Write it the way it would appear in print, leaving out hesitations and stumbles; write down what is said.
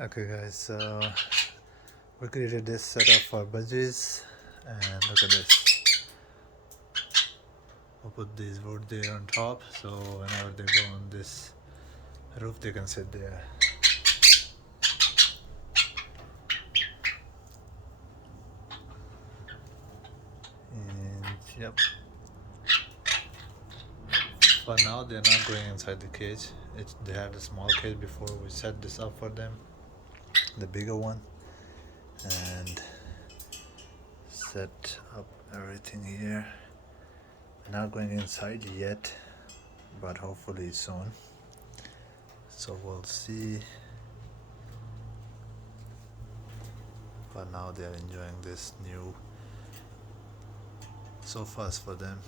Okay guys, so we created this setup for budgies, and look at this. We'll put these wood there on top, so whenever they go on this roof they can sit there. And yep, for now they're not going inside the cage. They had a small cage before we set this up for them, the bigger one, and set up everything here. They're not going inside yet, but hopefully soon, so we'll see. For now they are enjoying this new sofas for them.